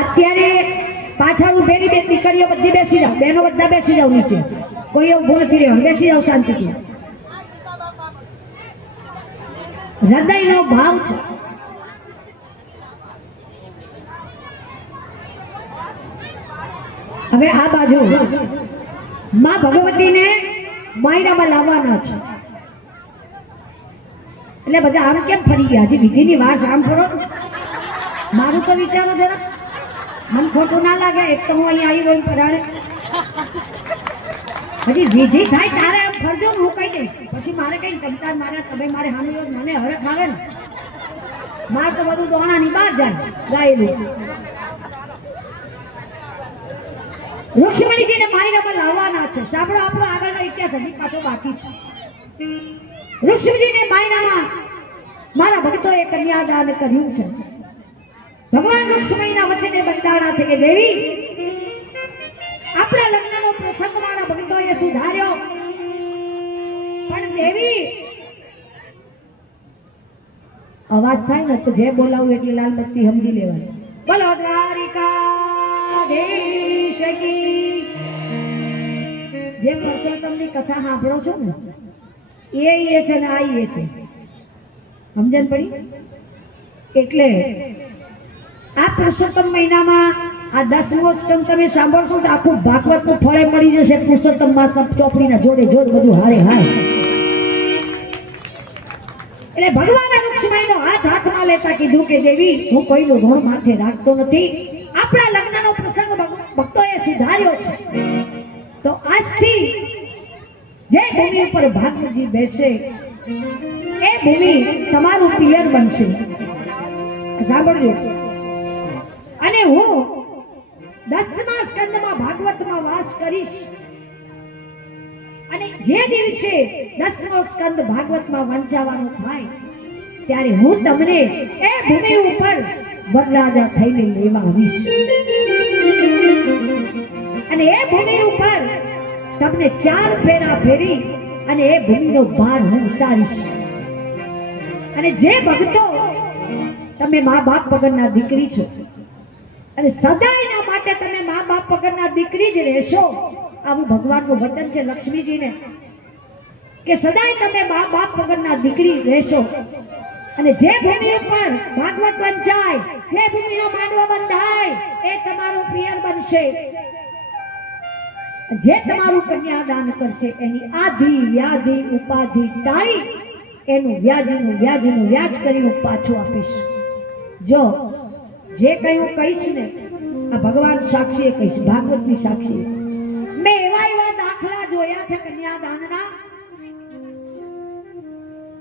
અત્યારે પાછળ ઉભેલી બે દીકરીઓ બધી બેસી જાઓ, બહેનો બધા બેસી જાઓ નીચે, કોઈ ઊભું નથી રહેવાનું, બેસી જાઓ શાંતિથી. હૃદયનો ભાવ છે. હવે આ બાજુ માં ભગવતીને માયરામાં લાવવાના છે. એટલે બધા આમ કેમ ફરી ગયા? હજી વિધિની વાર આમ ફરો. મારું તો વિચારો જરા, મન ખોટું ના લાગે. એક તો હું અહીંયા આવી ગઈ પરાણે, હજી વિધિ થાય તારે આમ ફરજો, હું કહી દઈશ. પછી મારે કઈ કંટાળ મારે તમે મારે સામે મને હરખ આવે ને, મારે તો બધું દોણાની બહાર જાય ગાયેલું. રુક્ષ્મણીજીને માયરામાં લાવવાના છે. સાંભળો, આપણો આગળનો ઇતિહાસ હજી પાછો બાકી છે. રુક્ષ્મણીજીને માયરામાં મારા ભક્તોએ કન્યાદાન કર્યું છે. ભગવાન રુક્ષ્મણીના વચને બંધાણા છે કે દેવી, આપણા લગ્નનો પ્રસંગ મારા ભક્તોએ સુધાર્યો, પણ દેવી અવાજ થાય ને તો જે બોલાવું એટલે લાલ બત્તી સમજી લેવાની. બોલો દ્વારિકાધીશ કી. જે પરસોત્તમની કથા સાંભળો છો ને એ છે ને આ એ છે, સમજણ પડી? એટલે આ પુરુષોત્તમ મહિનામાં આ 10મો સ્કંદ તમે સાંભળશો તો આખું ભાગવતનું ફળે મળી જશે. પુરુષોત્તમ માસના ચોપડીના જોડે જોડ બધું હારે હાર. એટલે ભગવાને રુક્ષ્મણીનો હાથ હાથમાં લેતા કીધું કે દેવી, હું કોઈનું ઋણ માથે રાખતો નથી. આપણા લગ્નનો પ્રસંગ ભક્તોએ સુધાર્યો છે, તો આજથી જે ભૂમિ ઉપર ભાગવતજી બેસે એ ભૂમિ તમારું પિયર બનશે. સાંભળજો. અને હું 10મા સ્કંદમાં ભાગવતમાં વાસ કરીશ, અને જે દિવસે 10મો સ્કંદ ભાગવતમાં વંચાવાનો થાય ત્યારે હું તમને એ ભૂમિ ઉપર વરરાજા થઈને લેવા આવીશ, અને એ ભૂમિ ઉપર તમને 4 ફેરા ફેરી અને એ ભૂમિનો ભાર હું ઉતારીશ. અને જે ભક્તો તમે મા બાપ વગરના દીકરી છો અને સદાયના માટે તમે મા બાપ વગરના દીકરી જ રહેશો, આવું ભગવાનનું વચન છે લક્ષ્મીજીને કે સદાય તમે મા બાપ વગરના દીકરી રહેશો. અને જે ભૂમિ ઉપર ભાગવત વંચાય, જે ભૂમિનો માંડવો બંધાય એ તમારું પિયર બનશે. જે તમારું કન્યાદાન કરશે એની આધિ વ્યાધિ ઉપાધિ ટાળી એનું વ્યાજનું વ્યાજ કરી હું પાછું આપીશ. જો જે કઈ હું કહીશ ને આ ભગવાન સાક્ષીએ કહીશ, ભાગવતની સાક્ષી. મેં એવા દાખલા જોયા છે કન્યાદાનના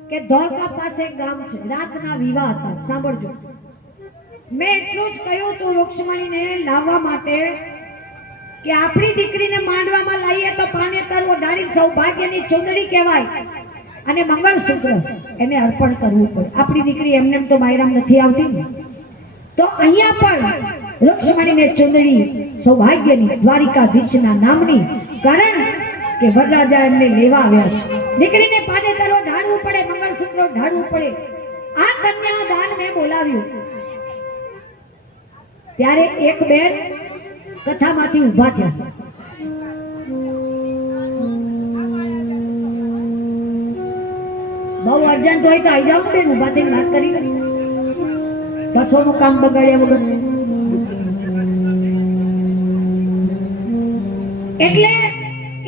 કે ધોળકા પાસે ગામ છે, રાતના વિવાહ હતા. સાંભળજો, મેં એટલું જ કહ્યું તું રુક્ષ્મણીને લાવવા માટે કે આપણી દીકરીને માંડવામાં લાવીએ તો પાનેતર ઓઢાડીને સૌભાગ્યની ચૂંદડી કહેવાય, અને મંગળસૂત્ર એને અર્પણ કરવું પડે. આપણી દીકરી એમને તો માયરામ નથી આવતી ને, તો અહીંયા પણ રુક્ષ્મણીને ચૂંદડી સૌભાગ્યની દ્વારિકાધીશના નામની, કારણ કે વરરાજા એમને લેવા આવ્યા છે. દીકરીને પાનેતર ઓઢાડવું પડે, મંગળસૂત્ર ઓઢાડવું પડે. આ કન્યાદાન મેં બોલાવ્યું ત્યારે એક બેન કથામાંથી ઊભા થયા. બહુ અર્જન્ટ હોય તો આવી જાવ બેન, ઊભા થઈને વાત કરી લે. બસોનું કામ બગાડ્યા વગર. એટલે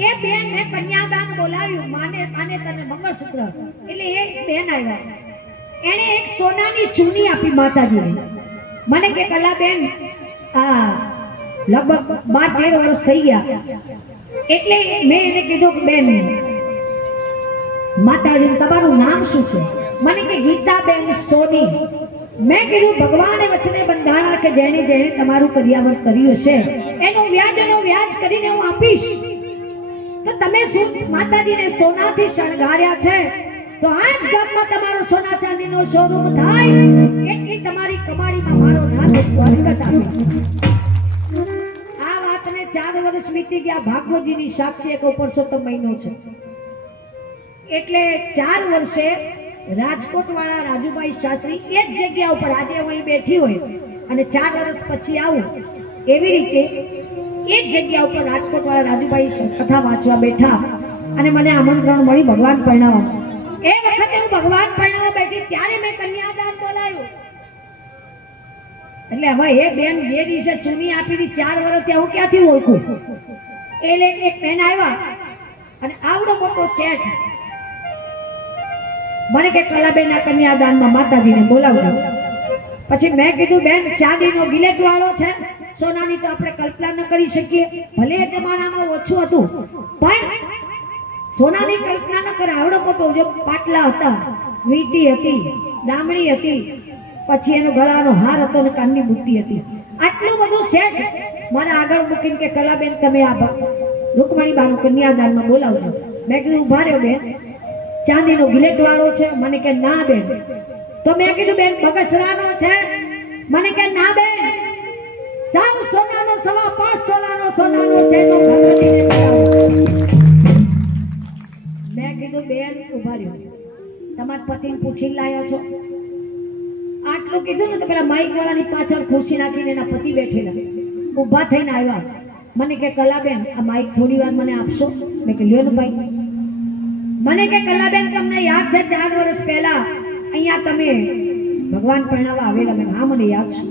એ બેન મેં કન્યાદાન બોલાવ્યું, માને તને મંગળસૂત્ર. એટલે એ બેન આવ્યા, એને એક સોનાની ચૂની આપી માતાજીને. મને કે કલાબેન આ લગભગ 12-13 વર્ષ થઈ ગયા. એટલે મેં એને કીધું કે બેન માતાજી તમારું નામ શું છે? મને કે ગીતાબેન સોની. મેં કીધું ભગવાને વચને બંધાણા કે જેણે જેણે તમારું કરિયાવર કર્યું છે એનું વ્યાજ કરીને હું આપીશ. તો તમે શું માતાજીને સોનાથી શણગાર્યા છે, તો આ જ ગામમાં તમારો સોના ચાંદીનો શોરૂમ થાય એટલી તમારી કમાણીમાં મારો નામ બરકત આપે. આ વાતને 4 વર્ષ વીતી ગયા. ભાગવતજીની સાક્ષી એક પુરુષોત્તમ મહિનો છે. એટલે 4 વર્ષે રાજકોટ વાળા રાજુભાઈ શાસ્ત્રી એ જ જગ્યા ઉપર આજે અહીં બેઠી હોય અને 4 વર્ષ પછી આવું. એવી રીતે એક જગ્યા ઉપર રાજકોટ વાળા રાજુભાઈ કથા વાંચવા બેઠા અને મને આમંત્રણ મળી ભગવાન પરણાવવાનું. એ વખતે હું ભગવાન પરણાવવા બેઠી ત્યારે મેં કન્યાદાન બોલાવ્યું. એટલે હવે એ બેન જે દિવસે ચૂની આપી હતી 4 વર્ષથી હું ક્યાંથી ઓળખું? એટલે એક બેન આવ્યા અને આવડો મોટો શેઠ મને કે કલાબેન આ કન્યાદાનમાં માતાજીને બોલાવજો. પછી મેં કીધું બેન ચાંદીનો ગિલેટ વાળો છે, સોનાની તો આપણે કલ્પના ન કરી શકીએ. ભલે એ જમાનામાં ઓછું હતું પણ સોનાની કલ્પના ન કરે. આવડો મોટો જો પાટલા હતા, વીંટી હતી, દામણી હતી, પછી એનો ગળાનો હાર હતો ને કાનની બુટ્ટી હતી. આટલું બધું સેટ મારા આગળ મૂકીને કે કલાબેન તમે આ રૂકમણી બાનું કન્યાદાનમાં બોલાવજો. મેં કીધું ઉભા રહ્યો બેન, ચાંદીનો ગિલેટ વાળો છે? મને કે ના બેન. તો મેં કીધું બેન બગસરાનો છે? મને કે ના બેન, સાવ સોનાનો 5.5 તોલાનો સોનાનો સેટો ભગવતીને ચડાવો. મેં કીધું બેન ઉભા રહ્યો, તમારા પતિને પૂછીને લાયા છો? આટલું કીધું ને તો પેલા માઈક વાળાની પાછળ ખુરશી નાખીને એના પતિ બેઠેલા ઊભા થઈને આવ્યા. મને કે કલાબેન આ માઈક થોડી વાર મને આપશો? મેં કે લ્યો ને ભાઈ. મને કે કલાબેન તમને યાદ છે 4 વર્ષ પહેલા અહીંયા તમે ભગવાન પરણાવવા આવેલા? મેં હા મને યાદ છે.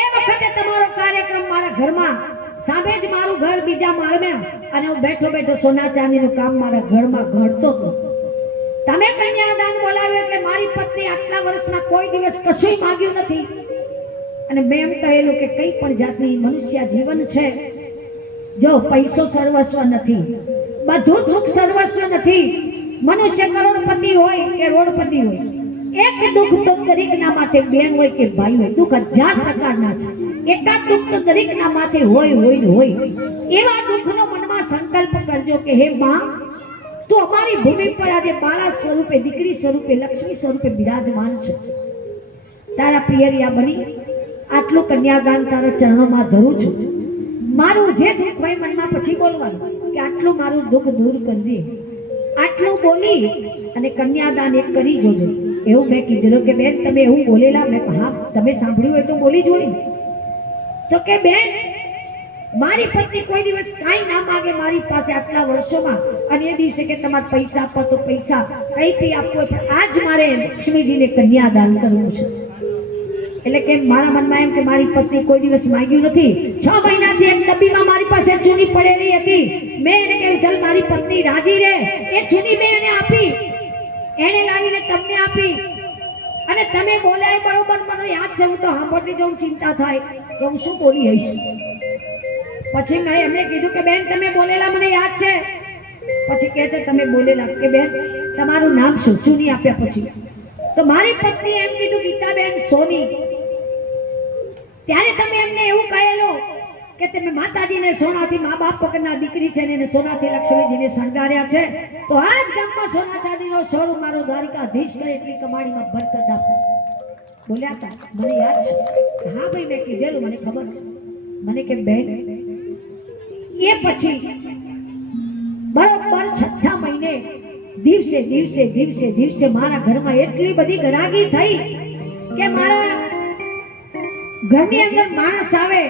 એ વખતે તમારો કાર્યક્રમ મારા ઘરમાં સામે જ મારું ઘર બીજા માળમાં અને હું બેઠો બેઠો સોના ચાંદીનું કામ મારા ઘરમાં ઘડતો હતો. તમે કન્યાદાન બોલાવ્યું એટલે મારી પત્ની આટલા વર્ષમાં કોઈ દિવસ કશું માંગ્યું નથી. અને મેં એમ કહેલું કે કઈ પણ જાતની મનુષ્ય જીવન છે, જો પૈસો સર્વસ્વ નથી, બધું સુખ સર્વસ્વ નથી. મનુષ્ય કરોડપતિ હોય કે રોડપતિ હોય, એક દુઃખ તો દરેકના માથે, બેન હોય કે ભાઈ હોય, દુઃખ 1000 પ્રકારના છે. એકાદ દુઃખ તો દરેકના માથે હોય. એવા દુઃખનો મનમાં સંકલ્પ કરજો કે હે માં, તું અમારી ભૂમિ પર આજે બાળા સ્વરૂપે, દીકરી સ્વરૂપે, લક્ષ્મી સ્વરૂપે બિરાજમાન છે. તારા પિયરિયા બની આટલું કન્યાદાન તારા ચરણોમાં ધરું છું. મારું જે દુઃખ હોય મનમાં પછી બોલવાનું કે આટલું મારું દુઃખ દૂર કરજે. આટલું બોલી અને કન્યાદાન એક કરી જોજો. એવું મેં કીધેલું કે બેન તમે એવું બોલેલા? મેં હા તમે સાંભળ્યું હોય તો બોલી જોઈ. તો કે બેન મારી પત્ની કોઈ દિવસ કાંઈ ના માંગે મારી પાસે આટલા વર્ષોમાં, અને એ દિવસે કે તમારે પૈસા આપો તો પૈસા કઈ પી આપવું, પણ આજ મારે લક્ષ્મીજીને કન્યાદાન કરવું છે. એટલે કે મારા મનમાં એમ કે મારી પત્ની કોઈ દિવસ માંગ્યું નથી. 6 મહિનાથી એક ડબ્બીમાં મારી પાસે ચૂની પડેલી હતી. મેં એને કહ્યું ચાલ મારી પત્ની રાજી રહે. એ ચૂની મેં એને આપી, એને લાવીને તમને આપી. અને તમે બોલ્યા બરોબર મને યાદ છે. હું તો સાંભળતી જાઉં, ચિંતા થાય કે હું શું બોલી હઈશ. પછી મેં એમને કીધું કે બેન તમે બોલેલા મને યાદ છે. પછી કહે છે તમે બોલેલા કે બેન તમારું નામ શું? ચૂની આપ્યા પછી તો મારી પત્ની એમ કીધું ગીતાબેન સોની. ત્યારે તમે એમને એવું કહેલું કે તમે માતાજીને સોનાથી, મા બાપ વગરના દીકરી છે ને એને સોનાથી લક્ષ્મીજીને શણગાર્યા છે. તો આ જ ગામમાં સોના ચાંદીનો શોરૂમ મારો દ્વારિકાધીશ કરે એટલી કમાણીમાં બરકત આપે. બોલ્યા હતા મને યાદ છે. હા ભાઈ મેં કીધેલું મને ખબર છે. મને કે બેન એ પછી બરોબર 6થા મહિને દિવસે મારા ઘરમાં એટલી બધી ગરાગી થઈ કે મારા ઘરની અંદર માણસ આવે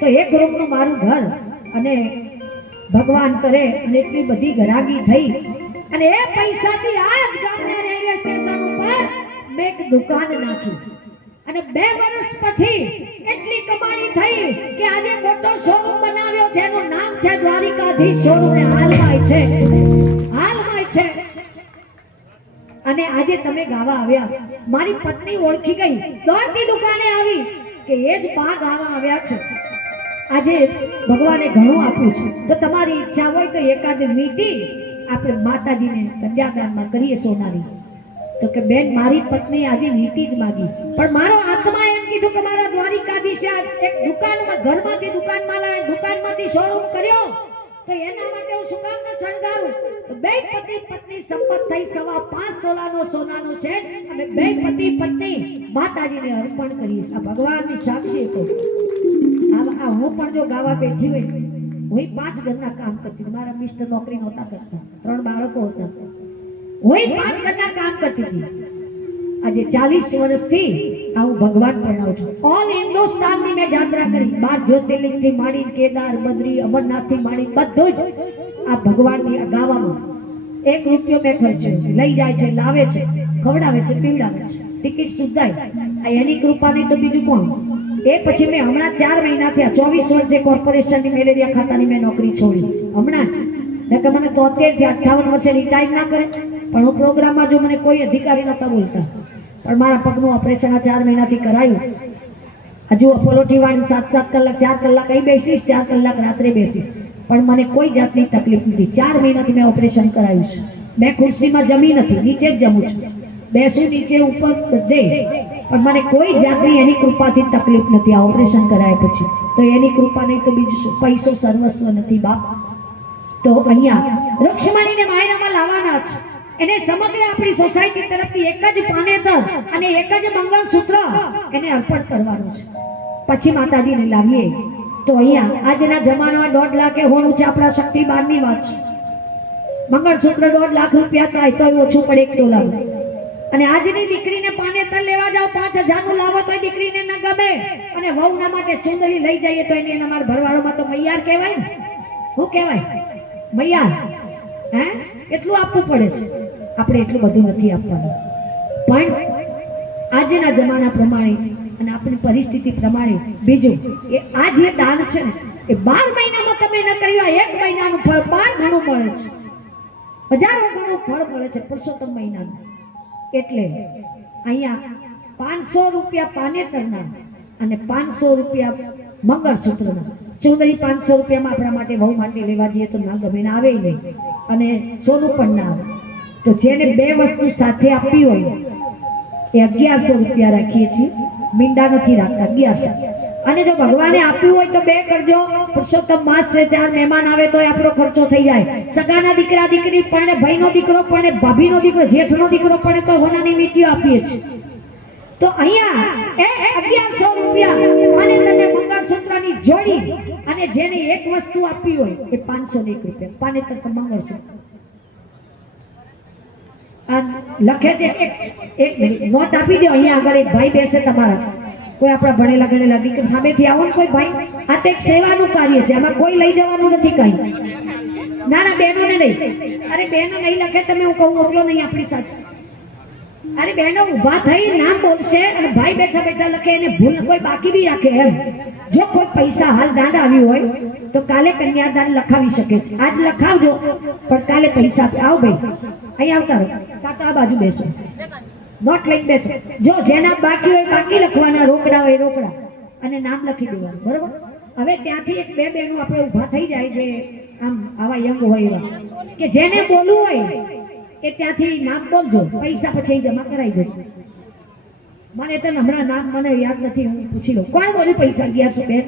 તો એક રૂમનું મારું ઘર અને ભગવાન કરે, અને એટલી બધી ગરાગી થઈ. અને એ પૈસાથી આજ ગામના રેલવે સ્ટેશન ઉપર મેં એક દુકાન નાખી. અને 2 વર્ષ પછી એટલી કમાણી થઈ કે આજે મોટો શોરૂમ બનાવ્યો છે. એનું નામ છે દ્વારિકાધીશ શોરૂમ. ને હાલમાં છે. અને આજે તમે ગાવા આવ્યા, મારી પત્ની ઓળખી ગઈ, દોડતી દુકાને આવી કે એ જ બા ગાવા આવ્યા છે. આજે ભગવાને ઘણું આપ્યું છે. તો તમારી ઈચ્છા હોય તો એકાદ વીંટી આપણે માતાજીને કન્યાદાનમાં કરીએ સોનાની. તો કે બેન મારી પત્ની આજે વીંટી જ માગી, પણ મારો આત્મા એમ કીધું કે મારા દ્વારિકાધીશે એક દુકાનમાં, ઘરમાંથી દુકાનમાં લાવી, દુકાનમાંથી શોરૂમ કર્યો તો એના માટે હું શું કામ ન શણગારું? તો 2 પતિ પત્ની સંપત થઈ 5.5 તોલાનો સોનાનો સેટ, અને 2 પતિ પત્ની માતાજીને અર્પણ કરીશ. આ ભગવાનની સાક્ષી તો આ હું પણ જો ગાવા બેઠી હોય, હું 5 ઘરના કામ કરતી. મારા મિસ્ટર નોકરી નહોતા કરતા, 3 બાળકો હતા. હું 5 ઘરના કામ કરતી હતી. આજે 40 વર્ષથી આ હું ભગવાન પ્રણાવું છું. ઓલ હિન્દુસ્તાનની મેં યાત્રા કરી, 12 જ્યોતિર્લિંગથી માંડી, કેદાર, બદ્રી, અમરનાથથી માંડી બધું જ આ ભગવાનની આ ગાવામાં 1 રૂપિયો મેં ખર્ચ્યો. લઈ જાય છે, લાવે છે, ખવડાવે છે, પીવડાવે છે, ટિકિટ સુધાય. આ એની કૃપા નહીં તો બીજું કોણ? એ પછી મેં હમણાં 4 મહિના થયા, 24 વર્ષે કોર્પોરેશનની મેલેરિયા ખાતાની મેં નોકરી છોડી હમણાં જ. એટલે મને 73 થી 58 વર્ષે રિટાયર ના કરે, પણ હું પ્રોગ્રામમાં જો મને કોઈ અધિકારી નતા બોલતા, પણ મારા પગનું ઓપરેશન આ 4 મહિનાથી કરાયું. હજુ અપોલોથી વાળી 7-7 કલાક 4 કલાક અહીં બેસીશ, 4 કલાક રાત્રે બેસીશ, પણ મને કોઈ જાતની તકલીફ નથી. 4 મહિનાથી મેં ઓપરેશન કરાયું છે. મેં ખુરશીમાં જમી નથી, નીચે જ જમું છું, બેસું નીચે ઉપર બધે, પણ મને કોઈ જાતની એની કૃપાથી તકલીફ નથી. આ ઓપરેશન કરાયા પછી તો એની કૃપા નહીં તો બીજું શું? પૈસો સર્વસ્વ નથી બાપ. તો અહીંયા રૂક્ષ્મણીને માયરામાં લાવવાના છે. એને સમગ્ર આપણી સોસાયટી તરફથી એક જ પાનેતર અને એક જ મંગળસૂત્ર એને અર્પણ કરવાનું છે. પછી માતાજીને લાવીએ તો અહીંયા આજના જમાનામાં 1.5 લાખ હોનું છે. આપણા શક્તિ 12ની વાત છે. મંગળસૂત્ર 1.5 લાખ રૂપિયા થાય તો ઓછું પડે 1 તોલાનું. અને આજની દીકરીને પાનેતર લેવા જાવ 5000 નું લાવો તો દીકરીને ન ગમે, અને વહુના માટે ચુંદડી લઈ જઈએ તો એને અમારા ભરવાડોમાં તો મૈયાર કહેવાય ને. શું કહેવાય? મૈયાર. હે એટલું આપવું પડે છે. આપણે એટલું બધું નથી આપવાનું, પણ આજના જમાના પ્રમાણે અને આપણી પરિસ્થિતિ પ્રમાણે બીજું કે આ જે દાન છે ને એ 12 મહિનામાં તમે ન કર્યું, 1 મહિનાનું ફળ 12 ગણું મળે છે, 1000 ગણું ફળ મળે છે પુરુષોત્તમ મહિનાનું. એટલે અહીંયા 500 રૂપિયા પાનેતરના અને 500 રૂપિયા મંગળસૂત્રના. ચુંદડી 500 રૂપિયામાં આપણા માટે વહુ માટે લેવા જઈએ તો ના ગમે, આવે નહીં, અને સોનું પણ ના આવે. તો જેને 2 વસ્તુ સાથે આપવી હોય એ 1100 રૂપિયા રાખીએ છીએ, મીંડા નથી રાખતા, 1100. અને જો ભગવાને આપ્યું હોય તો 2 કરજો. પુરુષોત્તમ માસ છે, 4 મહેમાન આવે તો આપણો ખર્ચો થઈ જાય. સગાના દીકરા દીકરી પણ, ભાઈનો દીકરો પણ, ભાભીનો દીકરો, જેઠનો દીકરો પણ તો હોનાની વીંટીઓ આપીએ છીએ. તો અહીંયા એ 1100 રૂપિયા અને તને મંગળસૂત્રની જોડી, અને જેને 1 વસ્તુ આપવી હોય એ 501 રૂપિયા પાનેતર તો મંગળસૂત્ર. લખે છે એક મિનિટ નોટ આપી દો. અહીંયા આગળ એક ભાઈ બેસે તમારા, કોઈ આપણા ભણેલા ગણેલા દીકરા સામેથી આવો ને કોઈ ભાઈ. આ તો એક સેવાનું કાર્ય છે, આમાં કોઈ લઈ જવાનું નથી કઈ. ના ના બહેનોને નહીં. અરે બહેનો નહીં લખે તમે, હું કહું મોકલો નહીં આપણી સાથે. અરે બહેનો ઊભા થઈ નામ બોલશે અને ભાઈ બેઠા બેઠા લખે, એને ભૂલ કોઈ બાકી બી રાખે એમ. જો કોઈ પૈસા હાલ દાન આવ્યું હોય તો કાલે કન્યાદાન લખાવી શકે છે. આજ લખાવજો પણ કાલે પૈસા આવો ભાઈ અહીં આવતા રહો, કાં તો આ બાજુ બેસો, નોટ લઈને બેસો. જો જેના બાકી હોય બાકી લખવાના, રોકડા હોય રોકડા, અને નામ લખી દેવાનું, બરોબર. હવે ત્યાંથી એક 2 બહેનો આપણે ઊભા થઈ જાય જે આમ આવા યંગ હોય એવા, કે જેને બોલવું હોય કે ત્યાંથી નામ બોલજો, પૈસા પછી જમા કરાવી દેજો. મને તો હમણાં નામ મને યાદ નથી, હું પૂછી લઉં. કોણ બોલ્યું પૈસા? 1100 બેન,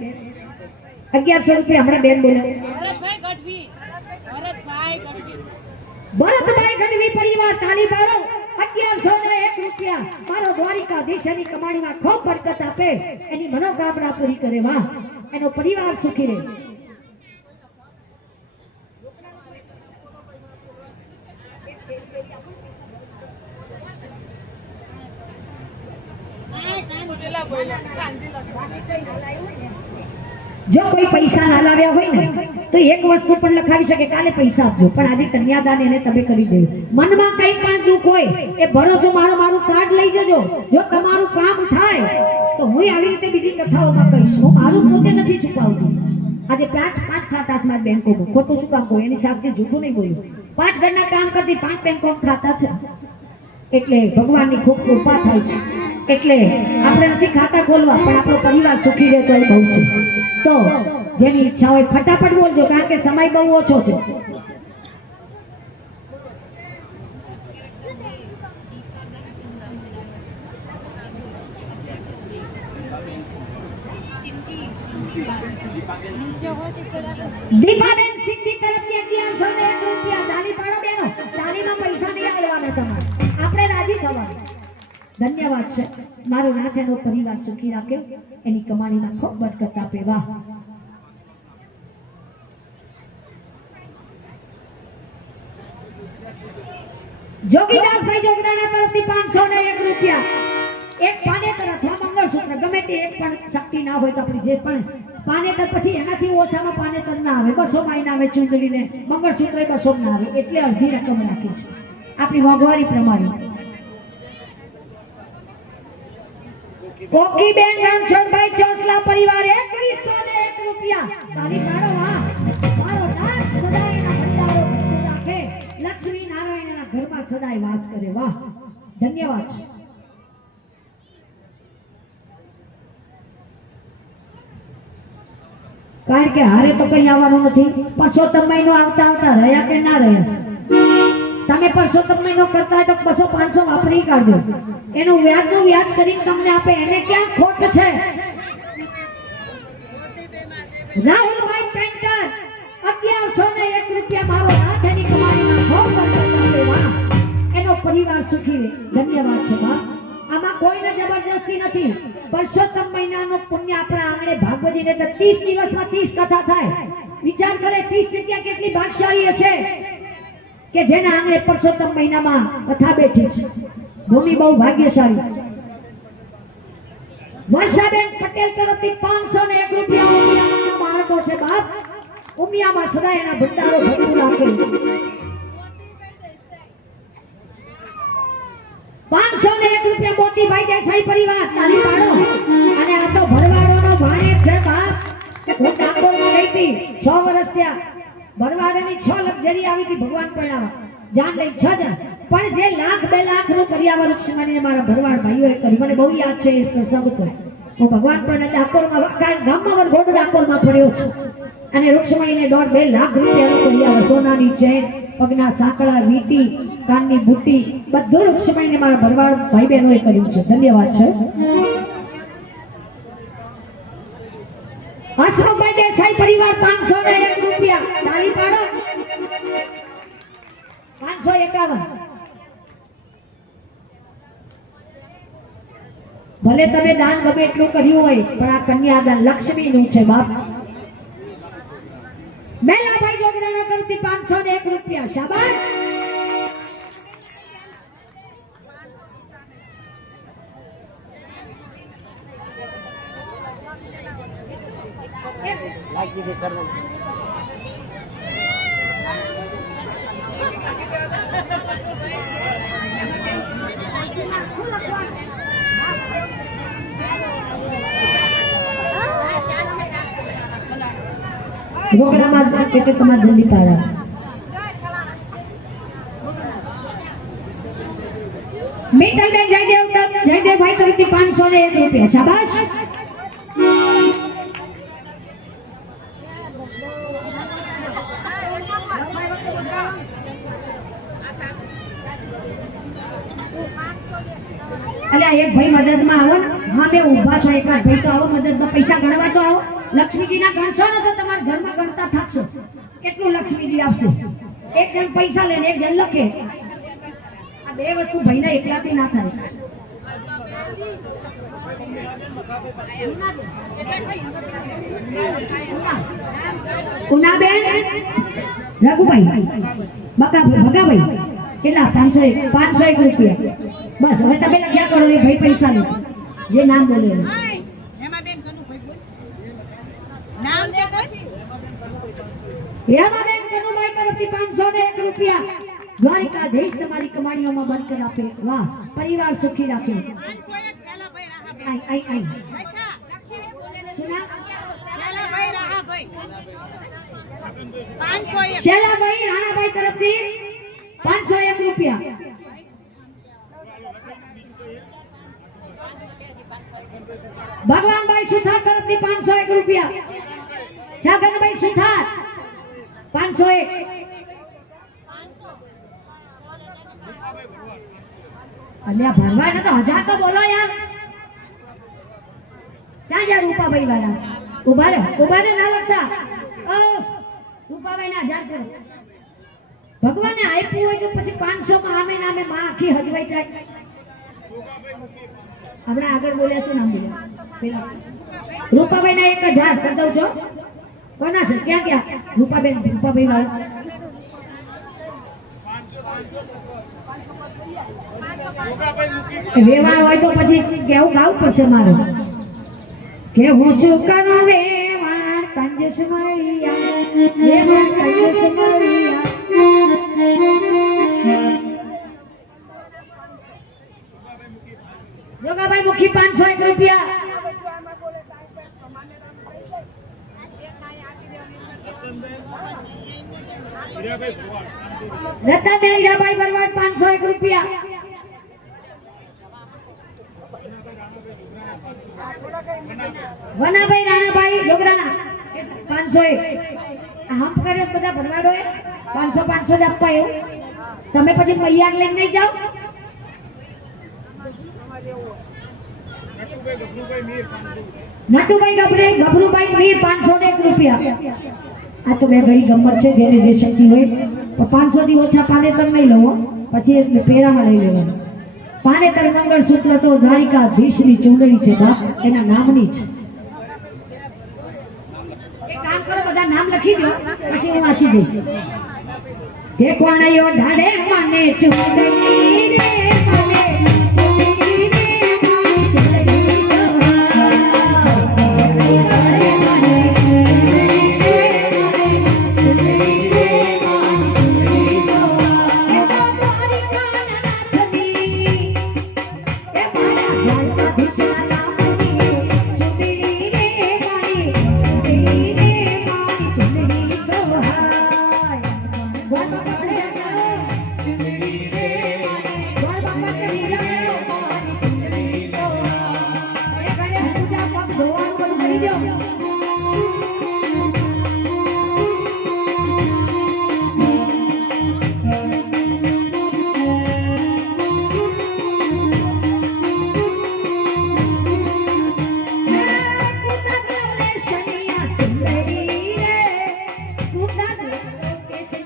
1100 રૂપિયા હમણાં બેન બોલે. ભરતભાઈ ગઢવી પરિવાર, તાલી પાડો. 1101 રૂપિયા મારો દ્વારિકાધીશની કમાણીમાં ખૂબ બરકત આપે, એની મનોકામના પૂરી કરે. વાહ, એનો પરિવાર સુખી રહે. જો કોઈ પૈસા ના લાવ્યા હોય ને તો 1 વસ્તુ પણ લખાવી શકે, કાલે પૈસા આપજો, પણ આજે કન્યાદાન એને તમે કરી દેવું. મનમાં કઈ પણ દુઃખ હોય એ ભરોસો મારું કાર્ડ લઈ જજો. જો તમારું કામ થાય તો હું આવી રીતે બીજી કથાઓમાં કહીશ. હું મારું પોતે નથી છુપાવતી. આજે 5 ખાતામાં બેંકોમાં, ખોટું શું કામ કહું, એની સાક્ષી જૂઠું નહીં બોલ્યું. 5 ઘરના કામ કરતી 5 બેંકોમાં ખાતા છે. એટલે ભગવાનની ખૂબ કૃપા થાય છે. એટલે આપણે નથી ખાતા ખોલવા, પણ આપણો પરિવાર સુખી રહે તો એ બહુ છે. તો જેની ઈચ્છા હોય ફટાફટ બોલજો, કારણ કે સમય બહુ ઓછો છે. દીપાબેન સિદ્ધિ તરફથી 1101 રૂપિયા. તાલી પાડો બેનો, તાલીમાં પૈસા નહીં આવવાના તમારે, આપણે રાજી થવાનું. ધન્યવાદ છે. મારો નાથ એનો પરિવાર સુખી રાખ્યો, એની કમાણીમાં ખૂબ બરકત આપે. વાહ. જોગીદાસભાઈ જોગરાણા તરફથી 501 રૂપિયા. એક પાનેતર અથવા મંગળસૂત્ર ગમે તે એક પણ શક્તિ ના હોય તો આપણી જે પણ પાનેતર પછી એનાથી ઓછામાં પાનેતર ના આવે, 200 માં ના આવે, ચૂંદડીને મંગળસૂત્ર 200 ના આવે, એટલે અડધી રકમ રાખી છે આપણી મોંઘવારી પ્રમાણે. કોકીબેન રણછોડભાઈ ચોસલા પરિવાર 2101 રૂપિયા. તારી પાડો વાહ, મારો નાથ સદાય એના ભંડારો ભરતો રાખે, લક્ષ્મી નારાયણના ઘરમાં સદાય વાસ કરે. વાહ, ધન્યવાદ છે. કારણ કે હારે તો કઈ આવવાનું નથી. પરસોત્તમ મહિનો આવતા આવતા રહ્યા કે ના રહ્યા. તમે પરસોત્તમ મહિનો કરતા હોય તો 200-500 વાપરી કાઢજો. એનું વ્યાજનું વ્યાજ કરીને તમને આપે, એને ક્યાં ખોટ છે? રાહુલભાઈ પેન્ટર 1101 રૂપિયા. મારો નાથ એની કમાણીમાં ખૂબ બરકત વાહ, એનો પરિવાર સુખી રહે. ધન્યવાદ છે બા. આમાં કોઈને જબરજસ્તી નથી. પરસોત્તમ મહિનાનું પુણ્ય આપણા આંગણે ભાગવતીને તો 30 દિવસમાં 30 કથા થાય. વિચાર કરે 30 જગ્યા કેટલી ભાગશાળી હશે કે જેના આંગણે પરસોત્તમ મહિનામાં કથા બેઠી છે. ભૂમિ બહુ ભાગ્યશાળી. વર્ષાબેન પટેલ તરફથી 501 રૂપિયા. ઉમિયામાં બાળકો છે બાપ, ઉમિયામાં સદાય એના ભંડારો ભરતું રાખે. 501 રૂપિયા મોતીભાઈ દેસાઈ પરિવાર. તારી પાડો. અને આ તો ભરવાડોનો ભાણેજ છે બાપ. હું ડાકોરમાં રહી હતી 6 વર્ષ ત્યાં. ભરવાડની 6 લક્ઝરી આવી હતી ભગવાન પરણાવા, જાન લઈ 6 જણ. પણ જે લાખ 2 લાખ નું કરિયાવર રૂક્ષમાણીને મારા ભરવાડ ભાઈઓએ કર્યું, મને બહુ યાદ છે એ પ્રસંગ. તો હું ભગવાન પરણા ડાકોરમાં ગામમાં વરઘોડ ડાકોરમાં ફર્યો છું અને રૂક્ષમાણીને 1.5-2 લાખ રૂપિયાનો કરિયાવર, સોનાની ચેન, પગના સાંકળા, વીટી, કાનની બુટ્ટી બધું રૂક્ષમાણીને મારા ભરવાડ ભાઈ બહેનોએ કર્યું છે. ધન્યવાદ છે. હસમુખભાઈ દેસાઈ પરિવાર 501 રૂપિયા. તાળી પાડો. 551. ભલે તમે દાન ગમે એટલું કર્યું હોય પણ આ કન્યાદાન લક્ષ્મીનું છે બાપ. મેલાભાઈ જોગરાણા તરફથી 501 રૂપિયા. શાબાશ. રોકડામાં એટલે તમારે જલ્દી પાડવા. મિત્તલબેન જયદેવભાઈ તરફથી 501 રૂપિયા. શાબાશ. અલ્યા એક ભાઈ મદદમાં આવો ને. હા બે ઊભા છો, એકાદ ભાઈ તો આવો મદદમાં. પૈસા ગણવા તો આવો. લક્ષ્મીજીના ગણશો ને તો તમારા ઘરમાં ગણતા થાકશો. કેટલું લક્ષ્મીજી આપશે? એક જણ પૈસા લે ને એક જણ લખે. આ બે વસ્તુ ભાઈના એકલાથી ના થાય. ઉનાબેન રઘુભાઈ ભગાભાઈ કેટલા? 501 રૂપિયા. બસ હવે તમે લખ્યા કરો. એ ભાઈ પૈસા લે જે નામ બોલે. હેમાબેન કનુભાઈ તરફથી 501 રૂપિયા. દ્વારિકાધીશ તમારી કમાણીઓમાં બરકત આપે. વાહ, પરિવાર સુખી રાખે. શેલાભાઈ રાણાભાઈ તરફથી 501 રૂપિયા. ભગવાનભાઈ સુથાર તરફથી 501 રૂપિયા. છગનભાઈ સુથાર 501. અલ્યા ભરવા ને તો 1000 તો બોલો યાર. ક્યાં જા રૂપાભાઈ વાળા? ઉભા રે ના લગતા. રૂપાભાઈ ના 1000 કરો. ભગવાને આપ્યું હોય તો પછી 500 માં આમે નામે માં આખી હજવાઈ જાય. આપણે આગળ બોલ્યા શું નામ બોલ્યા? રૂપાભાઈ ના 1000 કરી દઉં છો. કોના છે? ક્યાં રૂપાભાઈ વાળા વેવાણ હોય તો પછી કેવું ગાવું પડશે મારે કે હું છું કરું વેવાણ કંજસ મળિયા વેવાણ કંજસ મળિયા જોગાભાઈ મુખી 501 રૂપિયા રતાબેન હીરાભાઈ બરવાડ 501 રૂપિયા વનાભાઈ રાણાભાઈ જોગરાના 501 હમ કરે બધા ભરવાડોએ 500 500 જ આપવા એવું તમે પછી તૈયાર લઈને નહીં જાઓ નટુભાઈ ગભરુભાઈ મીર 501 રૂપિયા આ તો બે ઘડી ગમત છે જેને જે શક્તિ હોય પણ 500 થી ઓછા પાનેતર નહીં લવો પછી એ પેરામાં લઈ લેવાનું પાનેતર મંગળસૂત્ર તો દ્વારિકા ધીશની ચૂંદડી છે બાપ એના નામની છે એક કામ કરો બધા નામ લખી દો પછી હું વાંચી દઈશ ઠેકવાણાયો ઢાડે મને ચૂંદડી રે મને ચૂંદડી રે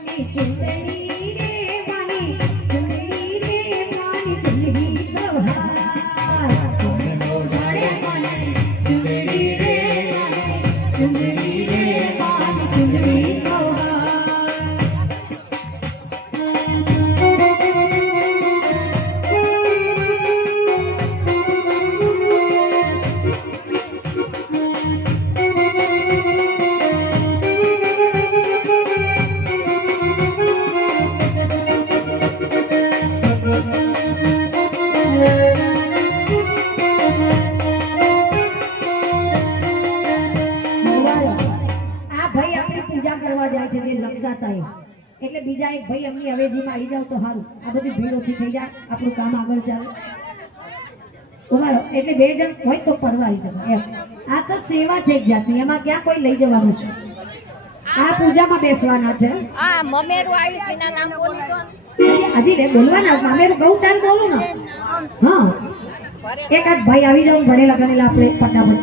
મારી ચૂંદડી એટલે બીજા એક ભાઈ અમની હવેજીમાં આવી જાવ તો સારું આ બધી ભીડ ઓછી થઈ જાય આપણું કામ આગળ ચાલે ઉભારો એટલે બે જણ હોય તો પરવારી શકે એમ આ તો સેવા છે એક જાતની એમાં ક્યાં કોઈ લઈ જવાનું છે આ પૂજામાં બેસવાના છે આ મમેરું આવી છે ના નામ બોલી દો હજી રે બોલવાના મમેરું કહું તાર બોલું ને હા એક આજ ભાઈ આવી જાવ ભણેલા ગણેલા આપણે ફટાફટ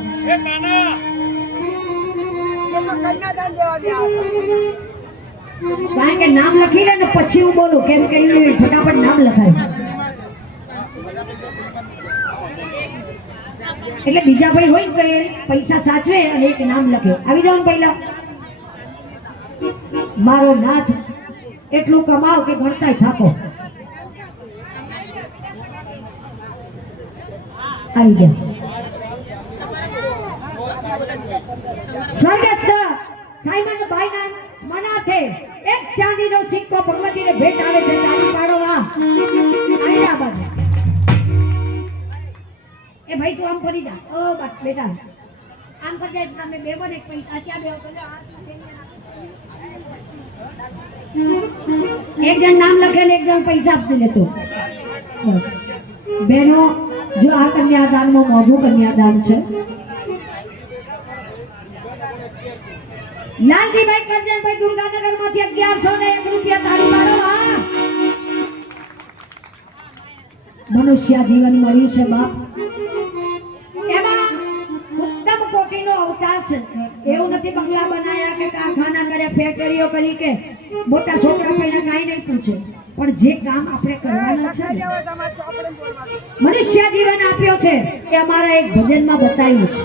કારણ કે નામ લખી લે ને પછી હું બોલું કેમ કે ફટાફટ નામ લખાય એટલે બીજા ભાઈ હોય તો એ પૈસા સાચવે અને એક નામ લખે આવી જાવ ને પહેલા મારો નાથ એટલું કમાવ કે ગણતાય થાકો આવી ગયા સ્વર્ગસ્થ સાઈમન ભાઈના સ્મરણાર્થે એક ચાંદીનો સિક્કો ભગવતીને ભેટ આવે છે તાળી પાડો વાહ આયા બાદ એ ભાઈ તું આમ ફરી જા ઓ બસ બેટા આમ કરી દે તમે બે બને પૈસા ક્યાં બેહો તો એક જણ નામ લખે ને એક જણ પૈસા આપી લેતો બસ બહેનો જો આ કન્યાદાનમાં મોઢું કન્યાદાન છે લાલજીભાઈ કરજણભાઈ દુર્ગાનગરમાંથી 1101 રૂપિયા તાળી પાડો મનુષ્ય જીવન મળ્યું છે બાપ એમાં ઉત્તમ કોટીનો અવતાર છે એવું નથી બંગલા બનાયા કે કારખાના કર્યા ફેક્ટરીઓ કરી કે મોટા છોકરા પહેલા કાંઈ નહીં પૂછે પણ જે કામ આપણે કરવાના છે મનુષ્ય જીવન આપ્યો છે એ અમારા એક ભજનમાં બતાવ્યું છે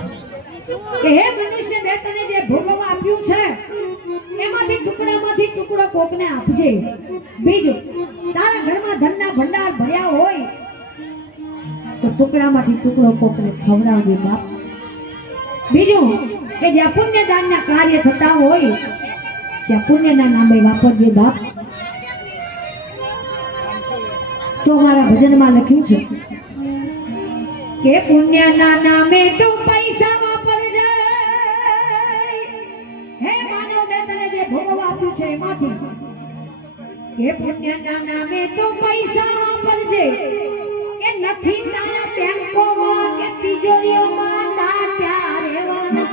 કે હે મનુષ્ય મેં તને જે ભોગવવા આપ્યું છે એમાંથી ટુકડામાંથી ટુકડો કોકને આપજે બીજું તારા ઘરમાં ધનના ભંડાર ભર્યા હોય તો ટુકડામાંથી ટુકડો કોકને ખવડાવજો બાપ. બીજું કે જ્યાં પુણ્યદાનના કાર્ય થતા હોય ત્યાં પુણ્યના નામે વાપરજે બાપ. તો મારા ભજનમાં લખ્યું છે કે પુણ્યના નામે તું પૈસા વાપરજે. હે માનવ મેં તને જે ભોગવ આપ્યું છે એમાંથી કે પુણ્યના નામે તું પૈસા વાપરજે. કે નથી તારા બેંકોમાં કે તિજોરીઓમાં દાટ્યા રહેવાના.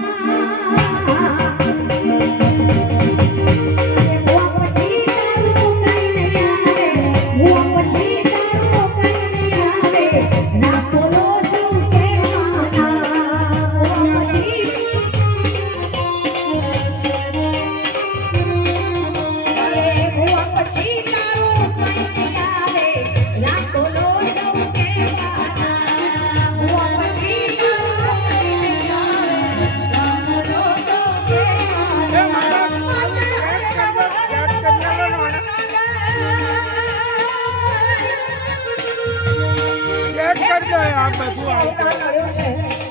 સેટ કરી દો આ બધું.